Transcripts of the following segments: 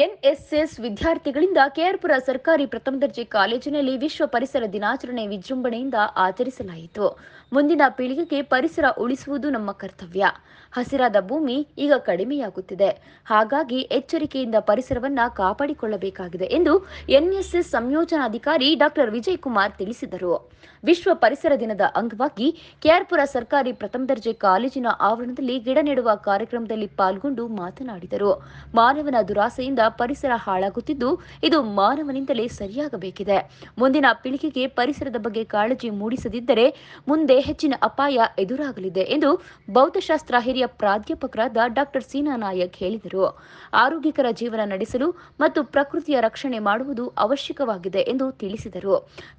NSS ವಿದ್ಯಾರ್ಥಿಗಳಿಂದ ಕೆಆರ್ಪುರ ಸರ್ಕಾರಿ ಪ್ರಥಮ ದರ್ಜೆ ಕಾಲೇಜಿನಲ್ಲಿ ವಿಶ್ವ ಪರಿಸರ ದಿನಾಚರಣೆ ವಿಜೃಂಭಣೆಯಿಂದ ಆಚರಿಸಲಾಯಿತು. ಮುಂದಿನ ಪೀಳಿಗೆಗೆ ಪರಿಸರ ಉಳಿಸುವುದು ನಮ್ಮ ಕರ್ತವ್ಯ. ಹಸಿರಾದ ಭೂಮಿ ಈಗ ಕಡಿಮೆಯಾಗುತ್ತಿದೆ. ಹಾಗಾಗಿ ಎಚ್ಚರಿಕೆಯಿಂದ ಪರಿಸರವನ್ನ ಕಾಪಾಡಿಕೊಳ್ಳಬೇಕಾಗಿದೆ ಎಂದು ಎನ್ಎಸ್ಎಸ್ ಸಂಯೋಜನಾಧಿಕಾರಿ ಡಾಕ್ಟರ್ ವಿಜಯ್ ಕುಮಾರ್ ತಿಳಿಸಿದರು. ವಿಶ್ವ ಪರಿಸರ ದಿನದ ಅಂಗವಾಗಿ ಕೆಆರ್ಪುರ ಸರ್ಕಾರಿ ಪ್ರಥಮ ದರ್ಜೆ ಕಾಲೇಜಿನ ಆವರಣದಲ್ಲಿ ಗಿಡ ನೆಡುವ ಕಾರ್ಯಕ್ರಮದಲ್ಲಿ ಪಾಲ್ಗೊಂಡು ಮಾತನಾಡಿದರು. ಮಾನವನ ದುರಾಸೆಯಿಂದ ಪರಿಸರ ಹಾಳಾಗುತ್ತಿದ್ದು, ಇದು ಮಾನವನಿಂದಲೇ ಸರಿಯಾಗಬೇಕಿದೆ. ಮುಂದಿನ ಪೀಳಿಗೆಗೆ ಪರಿಸರದ ಬಗ್ಗೆ ಕಾಳಜಿ ಮೂಡಿಸದಿದ್ದರೆ ಮುಂದೆ ಹೆಚ್ಚಿನ ಅಪಾಯ ಎದುರಾಗಲಿದೆ ಎಂದು ಭೌತಶಾಸ್ತ್ರ ಹಿರಿಯ ಪ್ರಾಧ್ಯಾಪಕರಾದ ಡಾಕ್ಟರ್ ಸೀನಾ ನಾಯಕ್ ಹೇಳಿದರು. ಆರೋಗ್ಯಕರ ಜೀವನ ನಡೆಸಲು ಮತ್ತು ಪ್ರಕೃತಿಯ ರಕ್ಷಣೆ ಮಾಡುವುದು ಅವಶ್ಯಕವಾಗಿದೆ ಎಂದು ತಿಳಿಸಿದರು.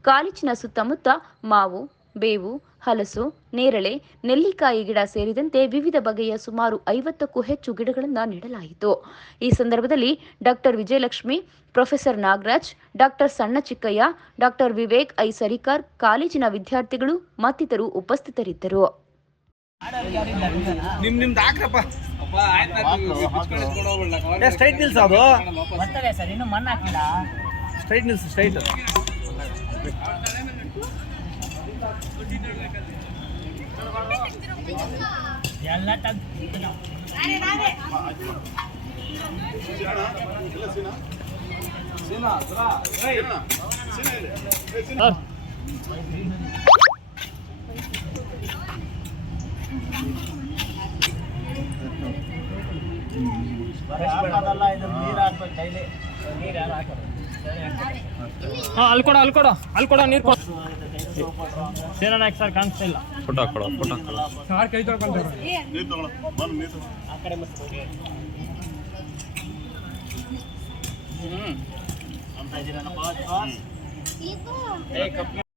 ಕಾಲೇಜಿನ ಸುತ್ತಮುತ್ತ ಮಾವು, ಬೇವು, ಹಲಸು, ನೇರಳೆ, ನೆಲ್ಲಿಕಾಯಿ ಗಿಡ ಸೇರಿದಂತೆ ವಿವಿಧ ಬಗೆಯ ಸುಮಾರು 50ಕ್ಕೂ ಹೆಚ್ಚು ಗಿಡಗಳನ್ನು ನೆಡಲಾಯಿತು. ಈ ಸಂದರ್ಭದಲ್ಲಿ doctor Vijayalakshmi, professor Nagaraj, doctor ಸಣ್ಣ ಚಿಕ್ಕಯ್ಯ, ಡಾಕ್ಟರ್ ವಿವೇಕ್ ಐ ಸರಿಕಾರ್, ಕಾಲೇಜಿನ ವಿದ್ಯಾರ್ಥಿಗಳು ಮತ್ತಿತರರು ಉಪಸ್ಥಿತರಿದ್ದರು. ಅಲ್ಕೊಡ ನೀರು ಕೊಡ. ಸೇನಾ ನಾಯಕ್ ಸರ್ ಕಾಣಿಸ್ತಾ ಇಲ್ಲ. ಫೋಟೋ ಸರ್ ಕೈ ತೊಳ್ಕೊಂತಾರೆ.